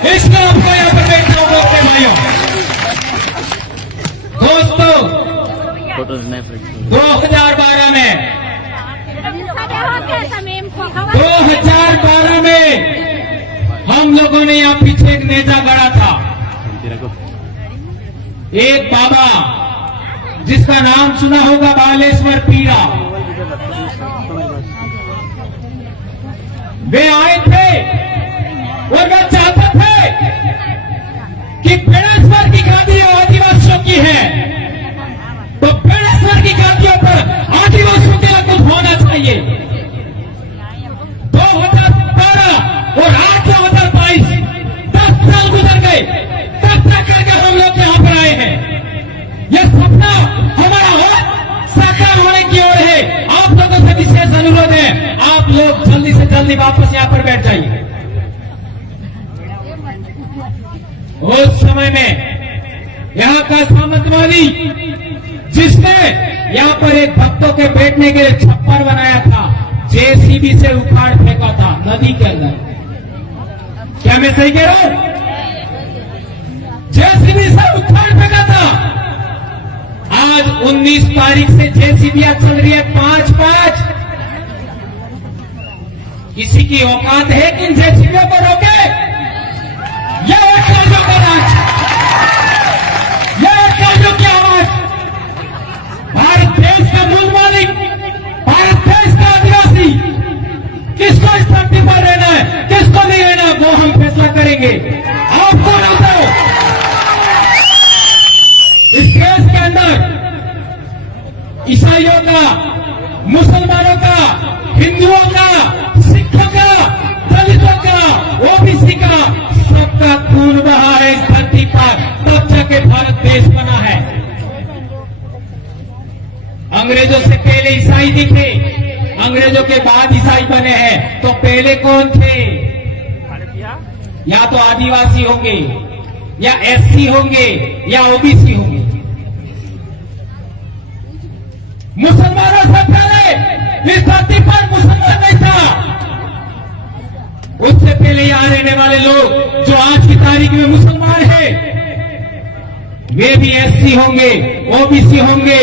इसलिए आपको यहाँ पर बैठना होगा अपने भाइयों। दोस्तों 2012 में हम लोगों ने यहाँ पीछे एक नेजा गढ़ा था, एक बाबा जिसका नाम सुना होगा बालेश्वर पीरा। वे आए थे और वे चाहते थे कि बेड़ेश्वर की गादी आदिवासियों की है, तो बेड़ेश्वर की गादियों पर आदिवासियों के लिए कुछ होना चाहिए। 2012 और आज 2022 10 साल गुजर गए, तब तक करके हम लोग यहाँ पर आए हैं। यह सपना हमारा हो साकार होने की ओर है। आप लोगों से विशेष अनुरोध है, आप लोग जल्दी से जल्दी वापस यहाँ पर बैठ जाइए। उस समय में यहाँ का सामंतवादी जिसने यहाँ पर एक भक्तों के बैठने के लिए छप्पर बनाया था, जेसीबी से उखाड़ फेंका था नदी के अंदर। क्या मैं सही कह रहा हूं? जेसीबी से उखाड़ फेंका था। आज 19 तारीख से जेसीबियां चल रही है 5-5। किसी की औकात है कि इन जेसीबियों को रोके? यह काजों का राज, यह काजों की आवाज। भारत देश का मूल मालिक, भारत देश का आदिवासी, किसको इस धरती पर रहना है, किसको नहीं रहना, वो हम फैसला करेंगे। आप कौन होते हो? इस देश के अंदर ईसाइयों का, मुसलमानों का, हिंदुओं का, सिखों का, दलितों का, ओबीसी का, सबका खून बहा है इस धरती पर, तब जाके भारत देश बना है। अंग्रेजों से पहले ईसाई दिखे, अंग्रेजों के बाद ईसाई बने हैं, तो पहले कौन थे? या तो आदिवासी होंगे, या एससी होंगे, या ओबीसी होंगे। मुसलमानों से पहले इस धरती पर मुसलमान नहीं था। उससे पहले यहां रहने वाले लोग जो आज की तारीख में मुसलमान हैं, वे भी एससी होंगे, ओबीसी होंगे।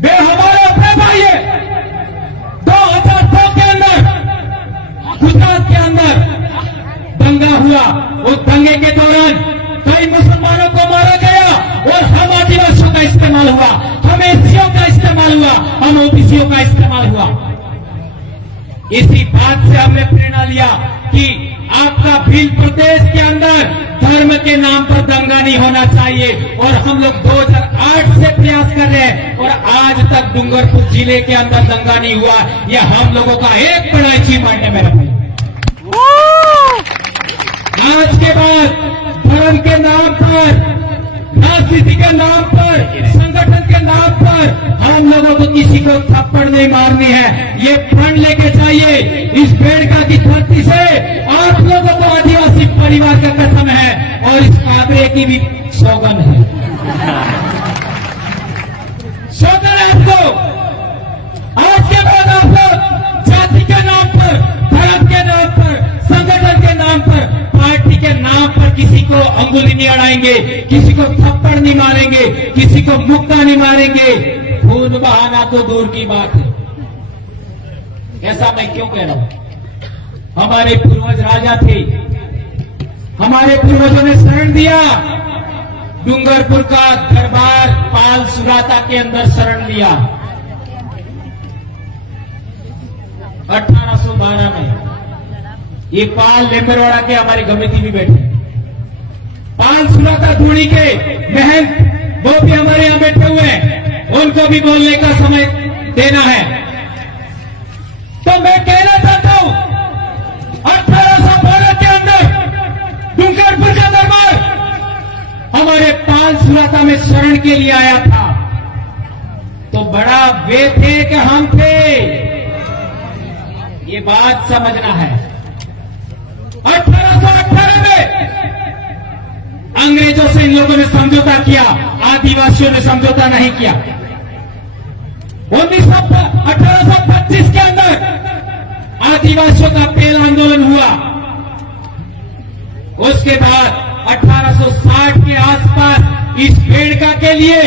वे हमारे अपने भाई है। 2002 के अंदर गुजरात के अंदर दंगा हुआ। उस दंगे के दौरान कई मुसलमानों को मारा गया और हम आदिवासियों का इस्तेमाल हुआ, हम एससीओ का इस्तेमाल हुआ, हम ओबीसीओ का इस्तेमाल हुआ। इसी बात से हमने प्रेरणा लिया कि आपका भील प्रदेश के अंदर धर्म के नाम पर दंगा नहीं होना चाहिए, और हम लोग 2008 से प्रयास कर रहे हैं और आज तक डूंगरपुर जिले के अंदर दंगा नहीं हुआ। यह हम लोगों का एक बड़ा अचीवमेंट है मेरे भाई। आज के बाद धर्म के नाम पर, राजनीति के नाम पर, संगठन के नाम पर हम लोगों को किसी को थप्पड़ नहीं मारनी है। ये प्रण लेके चाहिए इस बेड़का की धरती से। आप लोगों को आदिवासी परिवार का कसम है और इस काबरे की भी सौगंध है, सौगंध है आपको। आज के बाद आप लोग जाति के नाम पर, धर्म के नाम पर, संगठन के नाम पर, पार्टी के नाम पर किसी को अंगुली नहीं अड़ाएंगे, किसी को थप्पड़ नहीं मारेंगे, किसी को मुक्का नहीं मारेंगे। खून बहाना तो दूर की बात है। ऐसा मैं क्यों कह रहा हूं? हमारे पूर्वज राजा थे, हमारे पूर्वजों ने शरण दिया। डूंगरपुर का दरबार पाल सुराता के अंदर शरण लिया 1812 में। ये पाल लेम्बरवाड़ा के हमारी कमेटी भी बैठे, पाल सुराता धूणी के महंत, वो भी हमारे यहां बैठे हुए हैं। उनको भी बोलने का समय देना है। तो मैं कहना चाहता हूं, 1812 के अंदर डूंगरपुर का दरबार हमारे पाल सुराता में शरण के लिए आया था, तो बड़ा वे थे कि हम थे, ये बात समझना है। 1818 में अंग्रेजों से इन लोगों ने समझौता किया, आदिवासियों ने समझौता नहीं किया। 1825 के अंदर आदिवासियों का पहला आंदोलन हुआ। उसके बाद 1860 के आसपास इस बेड़का के लिए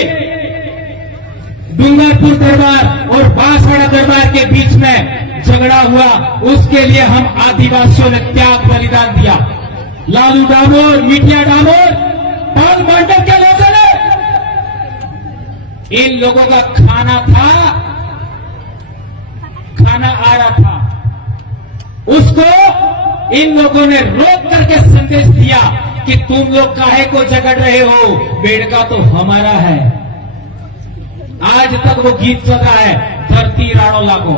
डूंगरपुर दरबार और बांसवाड़ा दरबार के बीच में झगड़ा हुआ। उसके लिए हम आदिवासियों ने त्याग बलिदान दिया। लालू डामोर, मिठिया डामोर, पान मंडल के लोगों ने, इन लोगों का खाना आ रहा था, उसको इन लोगों ने रोक करके संदेश दिया कि तुम लोग काहे को झगड़ रहे हो, बेड़का तो हमारा है। आज तक वो गीत चल रहा है, धरती राणो लागो।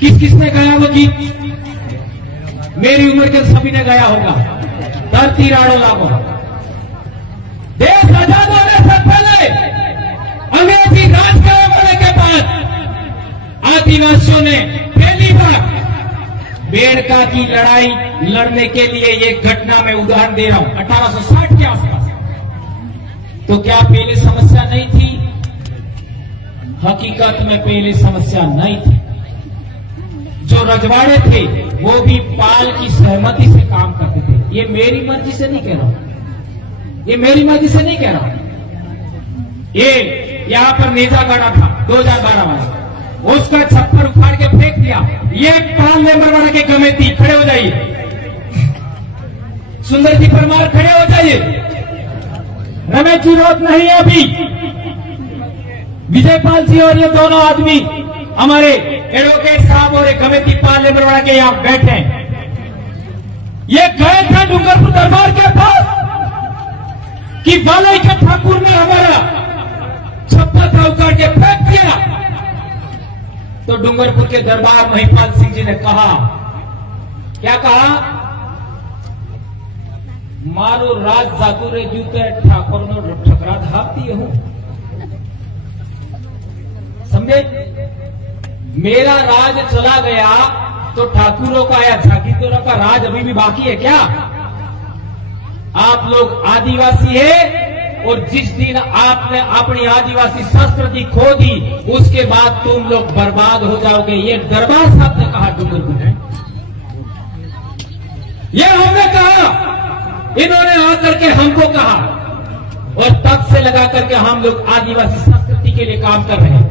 किस किसने गाया वो गीत? मेरी उम्र के सभी ने गाया होगा, धरती राणो लागो। देश आजाद होने से पहले, अंग्रेजी राज करने के बाद आदिवासियों ने पहली बार बेड़का की लड़ाई लड़ने के लिए एक घटना में उदाहरण दे रहा हूं, 1860 के आसपास। तो क्या पहले समस्या नहीं थी? हकीकत में पहले समस्या नहीं थी। जो रजवाड़े थे वो भी पाल की सहमति से काम करते थे। ये मेरी मर्जी से नहीं कह रहा हूं, ये मेरी मर्जी से नहीं कह रहा हूं। ये यहां पर नेजा गाड़ा था 2012 में, उसका छप्पर उखाड़ के फेंक दिया। ये पाल ने मरवाड़ा के कमेटी, खड़े हो जाइए। सुंदर जी परमार, खड़े हो जाइए। रमेश जी रोक नहीं है अभी। विजयपाल जी और ये दोनों आदमी हमारे एडवोकेट साहब और एक कमेटी पाल ने मरवाड़ा के यहां बैठे हैं। ये गए थे डूंगरपुर दरबार के पास कि वाले के ठाकुर ने हमारा छप्पर था उखाड़ के फेंक दिया। तो डूंगरपुर के दरबार महिपाल सिंह जी ने कहा, क्या कहा? मारो राज जातुरे जूते ठाकुर ने ठकरा धापती हूं। समझे? मेरा राज चला गया तो ठाकुरों का या जागीरदारों का राज अभी भी बाकी है क्या? आप लोग आदिवासी है, और जिस दिन आपने अपनी आदिवासी संस्कृति खो दी उसके बाद तुम लोग बर्बाद हो जाओगे। ये दरबार साहब ने कहा डूंगरपुर में, ये हमने कहा, इन्होंने आकर के हमको कहा, और तब से लगा करके हम लोग आदिवासी संस्कृति के लिए काम कर रहे हैं।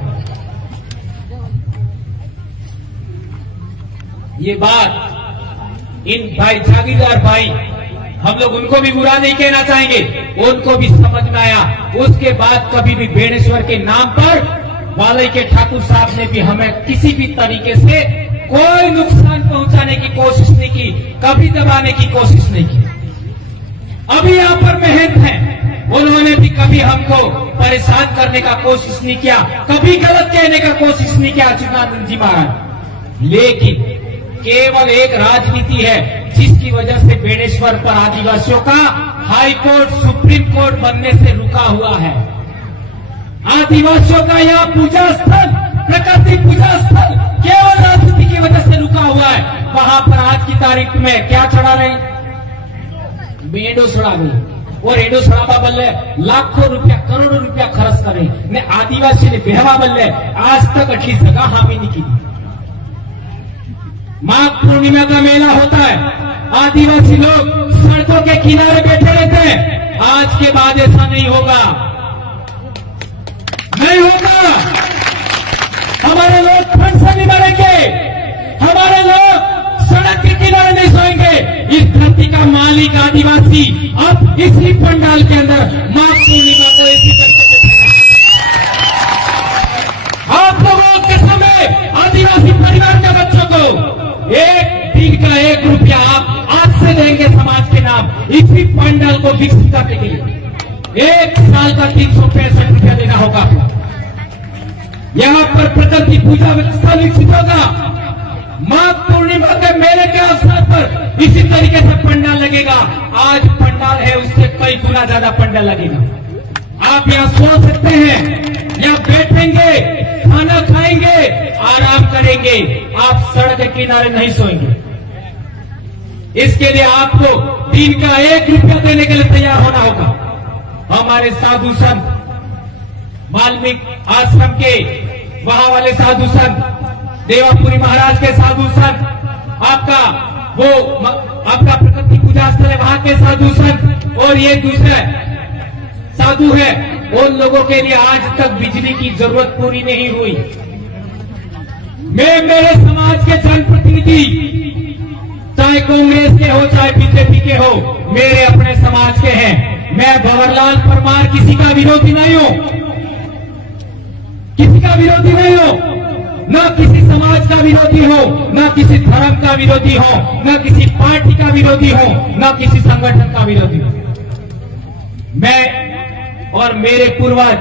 ये बात इन भाई जागीरदार भाई, हम लोग उनको भी बुरा नहीं कहना चाहेंगे, उनको भी समझ में आया। उसके बाद कभी भी बेणेश्वर के नाम पर वालई के ठाकुर साहब ने भी हमें किसी भी तरीके से कोई नुकसान पहुंचाने की कोशिश नहीं की, कभी दबाने की कोशिश नहीं की। अभी यहां पर महंत हैं, उन्होंने भी कभी हमको परेशान करने का कोशिश नहीं किया, कभी गलत कहने का कोशिश नहीं किया अच्युतानंद जी महाराज। लेकिन केवल एक राजनीति है जिसकी वजह से बेणेश्वर पर आदिवासियों का हाई कोर्ट, सुप्रीम कोर्ट बनने से रुका हुआ है। आदिवासियों का यह पूजा स्थल, प्रकृति पूजा स्थल केवल राजनीति की वजह से रुका हुआ है। वहां पर आज की तारीख में क्या चढ़ा रहे? मेडो चढ़ा गई, और एडो चढ़ावा बल्ले लाखों रुपया, करोड़ों रुपया खर्च करे ने आदिवासी ने बेहवा बल्ले आज तक अठी जगह हामी नहीं की। माघ पूर्णिमा का मेला होता है, आदिवासी लोग सड़कों के किनारे बैठे रहते हैं। आज के बाद ऐसा नहीं होगा, नहीं होगा। हमारे लोग ठंड से नहीं मरेंगे, हमारे लोग सड़क के किनारे नहीं सोएंगे। इस धरती का मालिक आदिवासी अब इसी पंडाल के अंदर माघ पूर्णिमा को इसी तरीके से आप लोगों के समय आदिवासी परिवार के बच्चों को एक दिन का 1 रुपया आप आज से देंगे समाज के नाम, इसी पंडाल को विकसित करने के लिए। 1 साल का 365 रुपया देना होगा। यहां पर प्रकृति पूजा व्यवस्था विकसित होगा। माघ पूर्णिमा के मेले के अवसर पर इसी तरीके से पंडाल लगेगा। आज पंडाल है, उससे कई गुना ज्यादा पंडाल लगेगा। आप यहां सो सकते हैं, यहां बैठेंगे, खाना खाएंगे, आराम करेंगे। आप सड़क के किनारे नहीं सोएंगे। इसके लिए आपको दिन का 1 रुपया देने के लिए तैयार होना होगा। हमारे साधु संत, वाल्मीकि आश्रम के वहां वाले साधु संत, देवापुरी महाराज के साधु संत, आपका प्रकृति पूजा स्थल है, वहां के साधु संत और ये दूसरे साधु है, उन लोगों के लिए आज तक बिजली की जरूरत पूरी नहीं हुई। मैं मेरे समाज के जनप्रतिनिधि, चाहे कांग्रेस के हो चाहे बीजेपी के हो, मेरे अपने समाज के हैं। मैं भंवरलाल परमार किसी का विरोधी नहीं हूं, किसी का विरोधी नहीं हो, न किसी समाज का विरोधी हो, न किसी धर्म का विरोधी हो, न किसी पार्टी का विरोधी हो, न किसी संगठन का विरोधी हो। मैं और मेरे पूर्वज,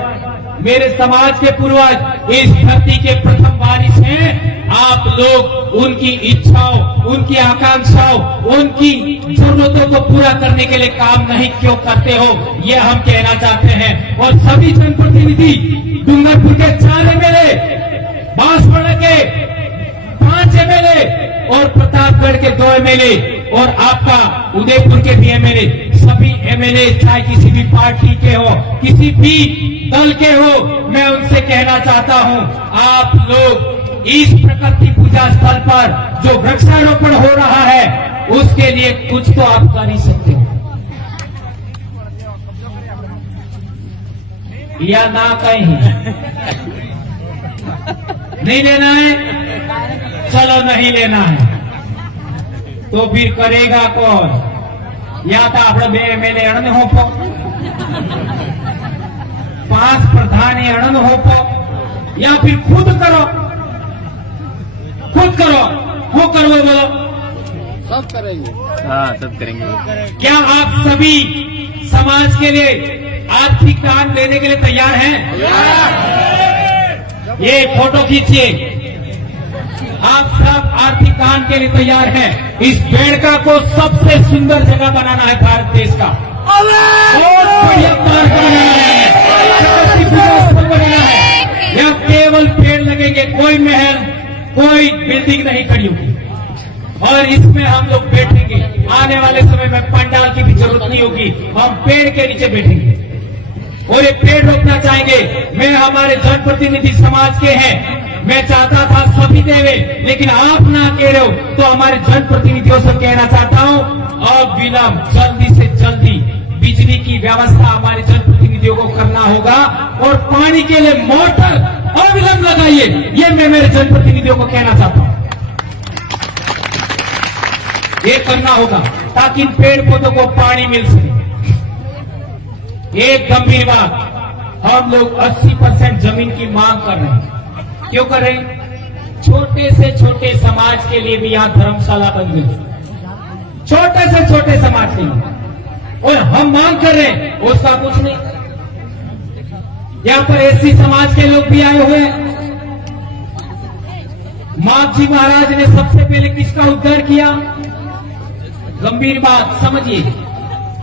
मेरे समाज के पूर्वज इस धरती के प्रथम वारिस हैं। आप लोग उनकी इच्छाओं, उनकी आकांक्षाओं, उनकी जरूरतों को पूरा करने के लिए काम नहीं क्यों करते हो, ये हम कहना चाहते हैं। और सभी जनप्रतिनिधि, डूंगरपुर के 4 एमएलए, बांसवाड़ा के 5 एमएलए और प्रतापगढ़ के 2 एमएलए और आपका उदयपुर के भी एमएलए, सभी एमएलए चाहे किसी भी पार्टी के हो, किसी भी दल के हो, मैं उनसे कहना चाहता हूं, आप लोग इस प्रकृति पूजा स्थल पर जो वृक्षारोपण हो रहा है, उसके लिए कुछ तो आप कर ही सकते हो, या ना कहीं नहीं लेना है, चलो नहीं लेना है तो फिर करेगा कौन? या तो આપણે 2 એમએલએ અણન હોપો, 5 प्रधान अणन होपो, या फिर खुद करो, खुद करो। वो करो, बोलो सब करेंगे। हाँ, सब करेंगे। क्या आप सभी समाज के लिए आर्थिक काम देने के लिए तैयार हैं? ये फोटो खींचिए, आप सब आर्थिक काम के लिए तैयार हैं। इस बेड़का को सबसे सुंदर जगह बनाना है भारत देश का, बहुत बढ़िया पार्क बनाना है, प्रकृति पूजा स्थल बनाना है। यहाँ केवल पेड़ लगेंगे, कोई महल, कोई बिल्डिंग नहीं खड़ी होगी, और इसमें हम लोग बैठेंगे। आने वाले समय में पंडाल की भी जरूरत नहीं होगी, हम पेड़ के नीचे बैठेंगे और ये पेड़ रोपना चाहेंगे। मैं हमारे जनप्रतिनिधि समाज के हैं, मैं चाहता था सभी देवे, लेकिन आप ना कह रहे हो, तो हमारे जनप्रतिनिधियों से कहना चाहता हूं, अविलंब जल्दी से जल्दी बिजली की व्यवस्था हमारे जनप्रतिनिधियों को करना होगा, और पानी के लिए मोटर अविलंब लगाइए, ये मैं मेरे जनप्रतिनिधियों को कहना चाहता हूं। ये करना होगा ताकि इन पेड़ पौधों को पानी मिल सके। एक गंभीर बात, हम लोग 80% जमीन की मांग कर रहे हैं। क्यों कर रहे हैं? छोटे से छोटे समाज के लिए भी यहाँ धर्मशाला बन गई, छोटे से छोटे समाज के लिए, और हम मांग कर रहे हैं उसका कुछ नहीं। यहाँ पर एससी समाज के लोग भी आए हुए हैं। माघजी महाराज ने सबसे पहले किसका उद्धार किया? गंभीर बात समझिए,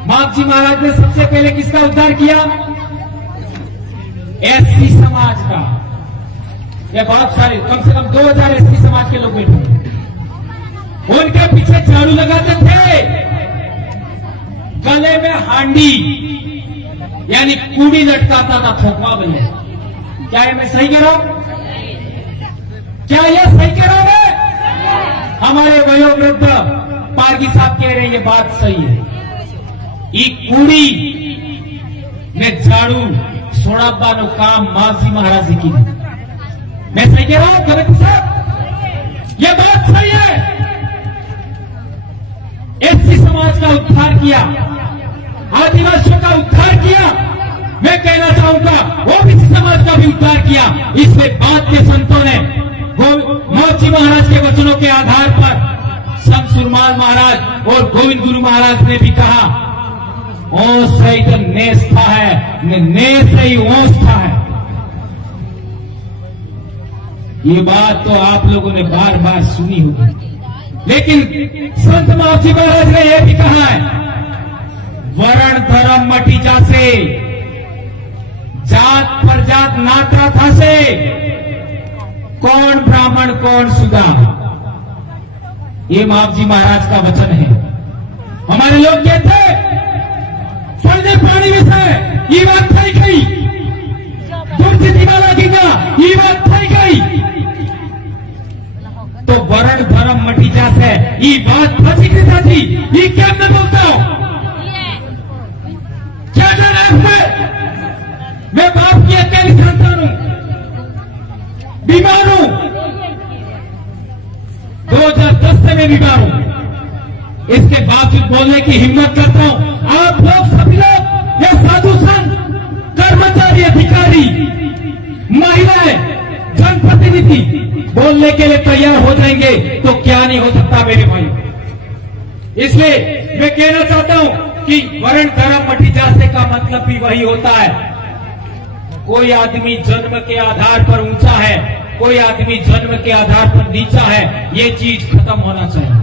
माघजी महाराज ने सबसे पहले किसका उद्धार किया? एससी समाज का। ये बहुत सारे, कम से कम 2000 एससी समाज के लोग बैठे हैं, उनके पीछे झाड़ू लगाते थे, गले में हांडी यानी कूड़ी लटकाता था खोखवा बने। क्या है मैं सही कह रहा हूं? क्या ये सही कह रहा हूं मैं? हमारे वयोवृद्ध पारगी साहब कह रहे हैं ये बात सही है। ई कूड़ी ने झाड़ू सोड़ाबानो काम माघजी महाराज जी की। मैं सही कह रहा हूं कमिटी साहब? ये बात सही है। एससी समाज का उद्धार किया, आदिवासियों का उद्धार किया, मैं कहना चाहूंगा ओबीसी समाज का भी उद्धार किया। इसमें बाद के संतों ने माघजी महाराज के वचनों के आधार पर संत सुरमाल महाराज और गोविंद गुरु महाराज ने भी कहा, ओस से इधर नेस था है, नेस से ही ओस था है। ये बात तो आप लोगों ने बार बार सुनी होगी, लेकिन संत माघजी महाराज ने यह भी कहा है, वर्ण धर्म मटी जासे, जात पर जात नात्रा था से, कौन ब्राह्मण कौन सुधा। ये माघजी महाराज का वचन है। हमारे लोग कहते फलने पानी विषय ये बात થઈ ગઈ, दुर्जिती वाला गीता ये बात થઈ ગઈ, तो वर्ण धर्म मटी जासे ये बात પછી ગઈ थी, ये क्या मैं बोलता हूं? 2010 से मैं बीमार हूं, इसके बावजूद बोलने की हिम्मत करता हूं। आप लोग सभी लोग, ये साधु संत, कर्मचारी, अधिकारी, महिलाएं, जनप्रतिनिधि बोलने के लिए तैयार हो जाएंगे तो क्या नहीं हो सकता मेरे भाई। इसलिए मैं कहना चाहता हूं कि वर्ण धर्म मटी जासे का मतलब भी वही होता है। कोई आदमी जन्म के आधार पर ऊंचा है, कोई आदमी जन्म के आधार पर नीचा है, ये चीज खत्म होना चाहिए।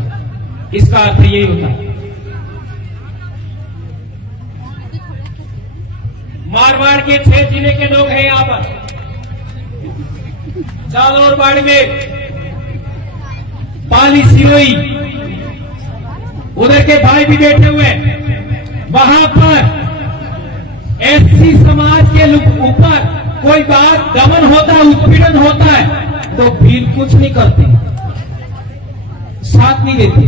इसका अर्थ यही होता है। मारवाड़ के 6 जिले के लोग हैं यहां पर, जालौर, बाड़मेर, पाली, सिरोही, उधर के भाई भी बैठे हुए हैं। वहां पर एससी समाज के ऊपर कोई बात दमन होता है, उत्पीड़न होता है तो भील कुछ नहीं करते, साथ नहीं देते।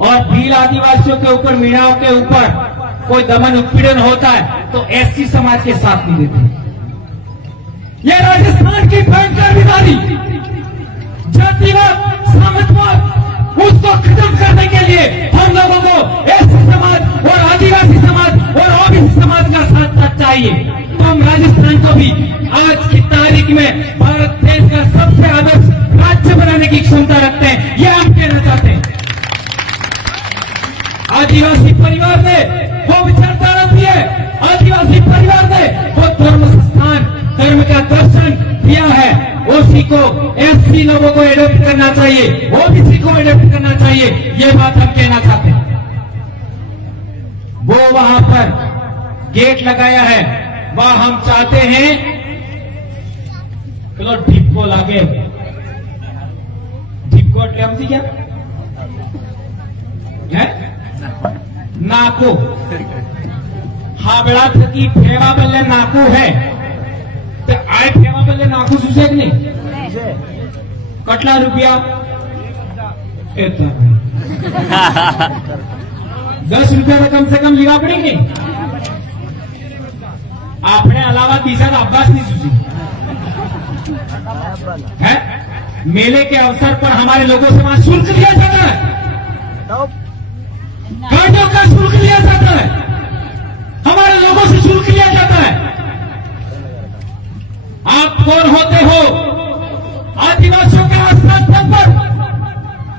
और भील आदिवासियों के ऊपर, मीणाओं के ऊपर कोई दमन उत्पीड़न होता है तो एससी समाज के साथ नहीं देते। यह राजस्थान की भयंकर बीमारी जातिवाद, सामंतवाद, उसको खत्म करने के लिए हम लोगों को एससी समाज और आदिवासी समाज और ओबीसी समाज का साथ चाहिए। तो हम राजस्थान को भी आज की तारीख में भारत देश का सबसे आदर्श राज्य बनाने की क्षमता रखते हैं, यह हम कहना चाहते हैं। आदिवासी परिवार ने वो विचारधारा दी है, आदिवासी परिवार ने वो धर्म स्थान, धर्म का दर्शन दिया है, उसी को एससी लोगों को एडॉप्ट करना चाहिए, ओबीसी को एडॉप्ट करना चाहिए, ये बात हम कहना चाहते हैं। वो वहां पर गेट लगाया है, वह हम चाहते हैं चलो ढिपको लागे, ढिपको એટલે સમજી ગયા હે નાકો હાબળા થકી ફેવા બદલે નાકો है तो आए फेवा बदले नाखू सुसे कि नहीं? कटला रुपया 10 रुपया तो कम से कम लेवा पड़ेंगे। आपने अलावा तीसरा अब्बास नहीं सुसी है। मेले के अवसर पर हमारे लोगों से वहां शुल्क लिया जाता है, गाड़ियों का शुल्क लिया जाता है, हमारे लोगों से शुल्क लिया जाता है। आप कौन होते हो? आदिवासियों के स्थान पर,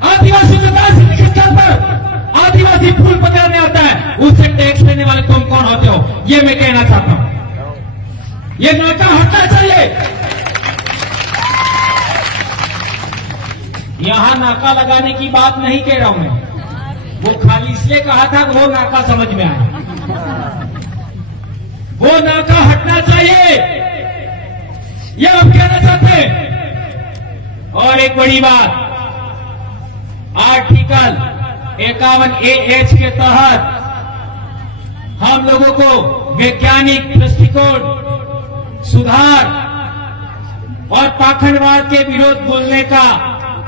आदिवासियों के दार्शनिक स्थल पर आदिवासी फूल पकड़ने आता है, उससे टैक्स लेने वाले तुम कौन होते हो? ये मैं कहना चाहता हूं। ये नाका हटना चाहिए। यहां नाका लगाने की बात नहीं कह रहा हूं मैं, वो खाली इसलिए कहा था कि वो नाका समझ में आया। वो नाका हटना चाहिए, यह हम कहना चाहते हैं। और एक बड़ी बात, आर्टिकल 51AH के तहत हम लोगों को वैज्ञानिक दृष्टिकोण, सुधार और पाखंडवाद के विरोध बोलने का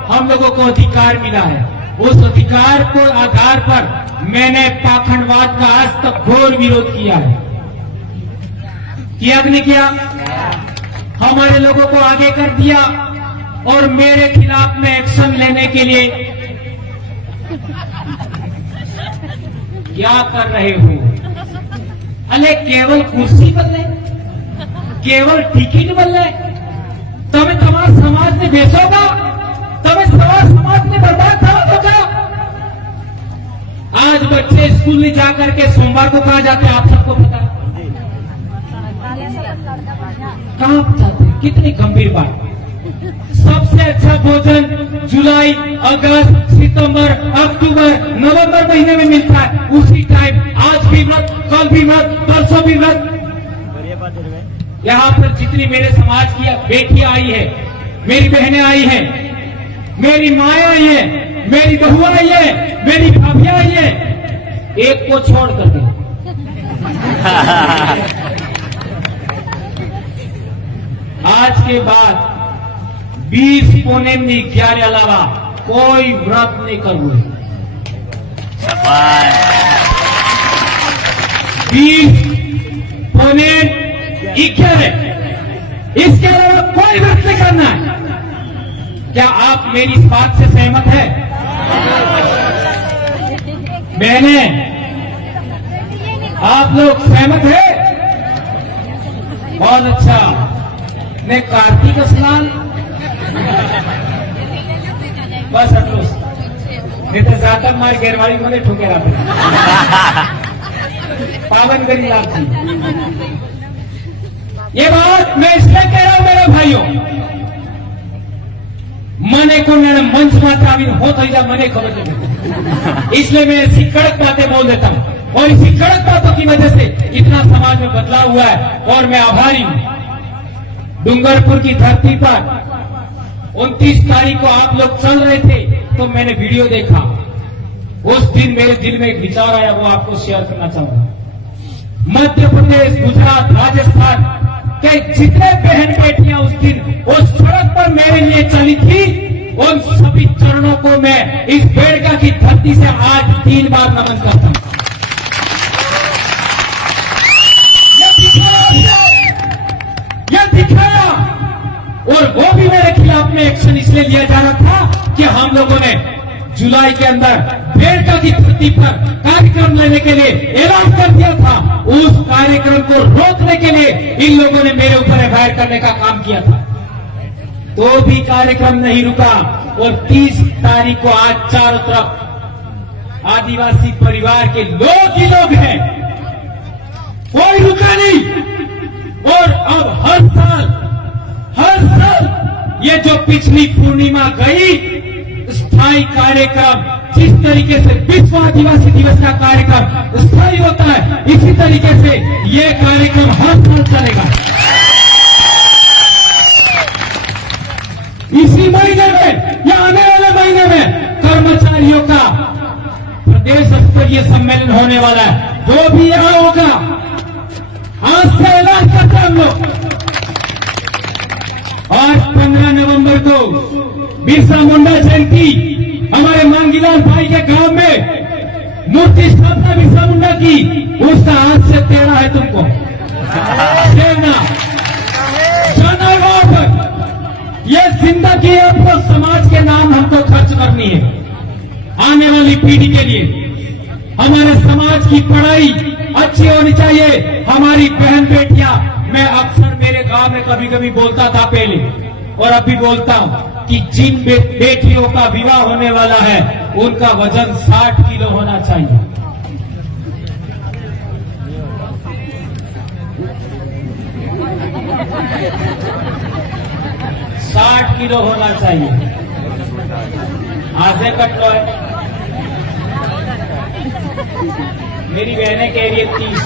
हम लोगों को अधिकार मिला है। उस अधिकार को आधार पर मैंने पाखंडवाद का आज तक घोर विरोध किया है। किया कि नहीं किया? हमारे लोगों को आगे कर दिया और मेरे खिलाफ में एक्शन लेने के लिए क्या कर रहे हो? अरे केवल कुर्सी बदले, केवल टिकट बदले, तमें તમારા સમાજ ને બેસોગા, તમે समाज ने बर्बाद करोगे। आज बच्चे स्कूल नहीं जाकर के सोमवार को कहा जाते हैं, आप सबको पता है। कहां जाते हैं? कितनी गंभीर बात। सबसे अच्छा भोजन जुलाई, अगस्त, सितंबर, अक्टूबर, नवंबर महीने में मिलता है। उसी टाइम आज भी व्रत, कल भी व्रत, परसों भी व्रत। यहाँ पर जितनी मेरे समाज की बेटियां आई है, मेरी बहनें आई हैं, मेरी माएं आई है, मेरी बहू आई है, मेरी भाभियां आई है, एक को छोड़ करके आज के बाद 20 पूनम ની 11 अलावा कोई व्रत नहीं करूंगा। 20 पूनम 11 इसके अलावा कोई व्रत नहीं करना है। क्या आप मेरी इस बात से सहमत है? बहने, आप लोग सहमत है? बहुत अच्छा। ने कार्तिक स्नान बस એટલું नहीं तो जातक मारी घेरवाड़ी મને ठोकेर આપે पावन करी लाथी। ये बात मैं इसलिए कह रहा हूं मेरे भाइयों, मने को मंच मात्र आवी हो थई जा मने खबर नहीं, इसलिए मैं ऐसी कड़क बातें बोल देता हूं और इसी कड़क बातों की वजह से इतना समाज में बदलाव हुआ है और मैं आभारी हूं। डूंगरपुर की धरती पर 29 तारीख को आप लोग चल रहे थे तो मैंने वीडियो देखा। उस दिन मेरे दिल में एक विचार आया, वो आपको शेयर करना चाहूंगा। मध्य प्रदेश, गुजरात, राजस्थान के जितने बहन बेटियां उस दिन उस सड़क पर मेरे लिए चली थी, उन सभी चरणों को मैं इस बेड़का की धरती से आज 3 बार नमन करता हूं। यह दिखाया और वो भी मेरे खिलाफ में एक्शन इसलिए लिया जा रहा था कि हम लोगों ने जुलाई के अंदर बेड़का की धरती पर कार्यक्रम लेने के लिए ऐलान कर दिया था। उस कार्यक्रम को रोकने के लिए इन लोगों ने मेरे ऊपर एफआईआर करने का काम किया था, तो भी कार्यक्रम नहीं रुका और 30 तारीख को आज चारों तरफ आदिवासी परिवार के लोग ही लोग हैं, कोई रुका नहीं। और अब हर साल ये जो पिछली पूर्णिमा गई, स्थायी कार्यक्रम जिस तरीके से विश्व आदिवासी दिवस का कार्यक्रम स्थायी होता है, इसी तरीके से ये कार्यक्रम हर साल चलेगा। इसी महीने में या आने वाले महीने में कर्मचारियों का प्रदेश स्तरीय सम्मेलन होने वाला है, जो भी यहाँ होगा आज से ऐलान करते हम लोग। आज 15 नवंबर को बिरसा मुंडा जयंती हमारे मांगीलाल भाई के गांव में मूर्ति स्थापना बिरसा मुंडा की, उसका आज से 13 है तुमको देना जाना वहां पर। यह जिंदगी आपको समाज के नाम हमको खर्च करनी है, आने वाली पीढ़ी के लिए। हमारे समाज की पढ़ाई अच्छी होनी चाहिए। हमारी बहन बेटियां, मैं अक्सर मेरे गांव में कभी कभी बोलता था पहले और अब भी बोलता हूं कि जिन बेटियों का विवाह होने वाला है उनका वजन 60 किलो होना चाहिए। साठ किलो होना चाहिए। आधे कट लो है, मेरी बहनें कह रही है 30।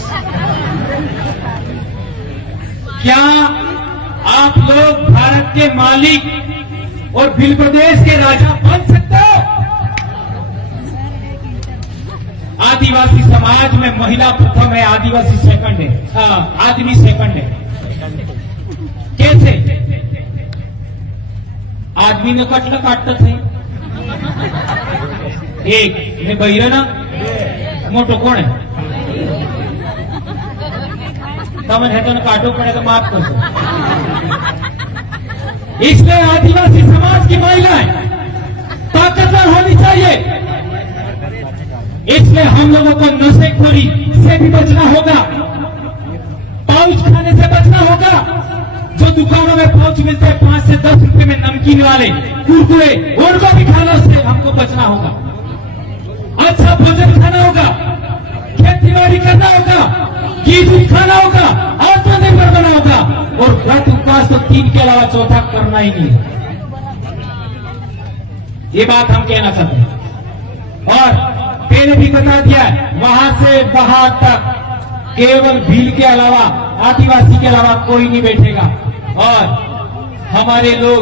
क्या आप लोग भारत के मालिक और भिल प्रदेश के राजा बन सकते हो? आदिवासी समाज में महिला प्रथम है, आदिवासी सेकंड है, आदमी सेकंड है। कैसे? आदमी ने कटलं काटत है एक ने बहिर ना मोटो कोण है तमन है तो काटो पड़े तो माफ कर दो। इसलिए आदिवासी समाज की महिलाएं ताकतवर होनी चाहिए। इसलिए हम लोगों को नशेखोरी से भी बचना होगा, पाउच खाने से बचना होगा। जो दुकानों में पाउच मिलते हैं 5 से 10 रुपए में नमकीन वाले कुरकुरे, उनको भी खाना से हमको बचना होगा। अच्छा भोजन खाना होगा, खेती बाड़ी करना होगा, घी दूध खाना होगा, आत्मनिर्भर बनना होगा और व्रत उपवास तो 3 के अलावा चौथा करना ही नहीं। ये बात हम कहना चाहते हैं। और मैंने भी बता दिया, वहां से वहां तक केवल भील के अलावा, आदिवासी के अलावा कोई नहीं बैठेगा। और हमारे लोग,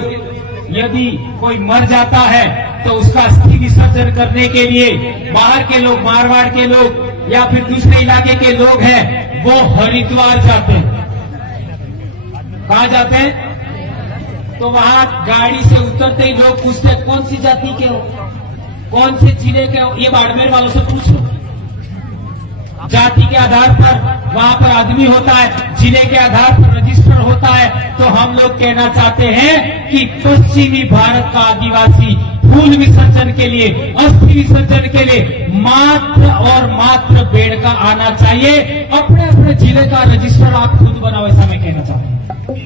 यदि कोई मर जाता है तो उसका अस्थि विसर्जन करने के लिए बाहर के लोग, मारवाड़ के लोग या फिर दूसरे इलाके के लोग हैं, वो हरिद्वार जाते हैं। कहां जाते हैं? तो वहां गाड़ी से उतरते ही लोग पूछते हैं कौन सी जाति के हो, कौन से जिले के हो। ये बाड़मेर वालों से पूछ लो, जाति के आधार पर वहाँ पर आदमी होता है, जिले के आधार पर रजिस्टर होता है। तो हम लोग कहना चाहते हैं कि पश्चिमी भारत का आदिवासी फूल विसर्जन के लिए, अस्थि विसर्जन के लिए मात्र और मात्र बेड़ का आना चाहिए। अपने अपने जिले का रजिस्टर आप खुद बनाओ, ऐसा मैं कहना चाहता हूँ।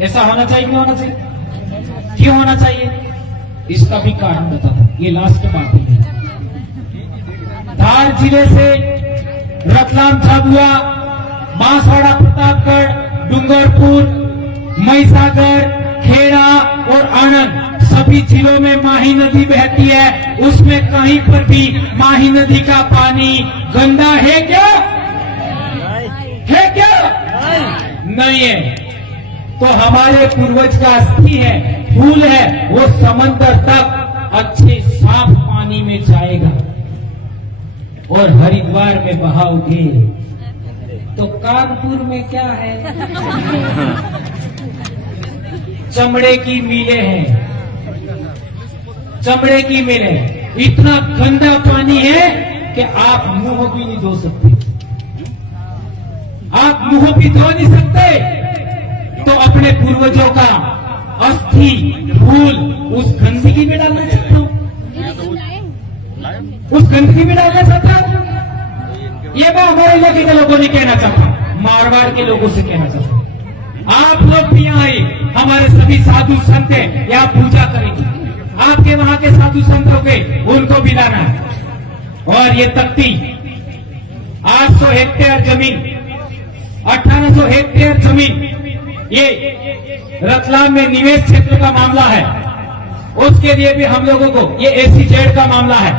ऐसा होना चाहिए कि नहीं होना चाहिए? क्यों होना चाहिए? इसका भी कारण बताता हूं। ये लास्ट बात है। धार जिले से रतलाम, झाबुआ, बांसवाड़ा, प्रतापगढ़, डूंगरपुर, महिसागर, खेड़ा और आनंद सभी जिलों में माही नदी बहती है। उसमें कहीं पर भी माही नदी का पानी गंदा है क्या? है क्या? नहीं है। तो हमारे पूर्वज का अस्थि है, फूल है, वो समंदर तक अच्छे साफ पानी में जाएगा और हरिद्वार में बहाओगे तो कानपुर में क्या है? चमड़े की मिलें हैं, चमड़े की मिलें। इतना गंदा पानी है कि आप मुंह भी नहीं धो सकते, आप मुंह भी धो नहीं सकते। तो अपने पूर्वजों का अस्थि फूल उस गंदगी में डालना चाहता हूं, उस गंदगी में डालना चाहता हूं। ये मैं हमारे इलाके के लोगों ने कहना चाहता हूं, मारवाड़ के लोगों से कहना चाहता हूं। आप लोग भी यहाँ आए, हमारे सभी साधु संत हैं, यहाँ पूजा करेंगे। आपके वहां के साधु संत हो गए, उनको भी लाना है। और ये तख्ती 800 हेक्टेयर जमीन, 1800 हेक्टेयर जमीन, ये रतलाम में निवेश क्षेत्र का मामला है। उसके लिए भी हम लोगों को, ये एसीजेड का मामला है,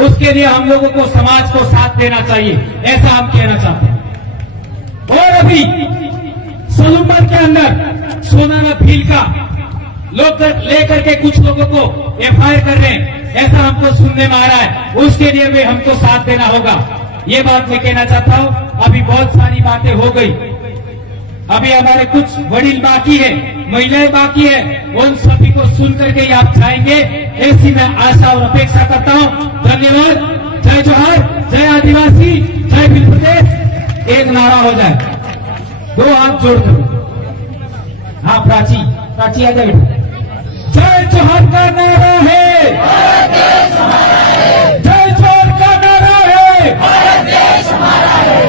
उसके लिए हम लोगों को समाज को साथ देना चाहिए, ऐसा हम कहना चाहते हैं। और अभी सलूमर के अंदर सोनाना भील का लोग लेकर के कुछ लोगों को एफआईआर कर रहे हैं, ऐसा हमको सुनने में आ रहा है। उसके लिए भी हमको साथ देना होगा, ये बात मैं कहना चाहता हूं। अभी बहुत सारी बातें हो गई, अभी हमारे कुछ वडील बाकी है, महिलाएं बाकी है, उन सभी को सुन करके ही आप जाएंगे, ऐसी मैं आशा और अपेक्षा करता हूं। धन्यवाद। जय जोहार, जय आदिवासी, जय भील प्रदेश। एक नारा हो जाए, दो हाथ जोड़कर। हाँ प्राची, प्राची आ जाए। जय जोहार का नारा है, जय जोहार का नारा है,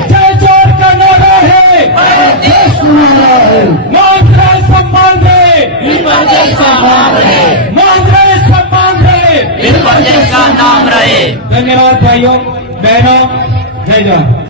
जय जोहार का नारा है, मांझरे सम्मान दे, मांझरे सम्मान दे, भील प्रदेश का नाम रहे। धन्यवाद भाइयों बहनों, जय जवान।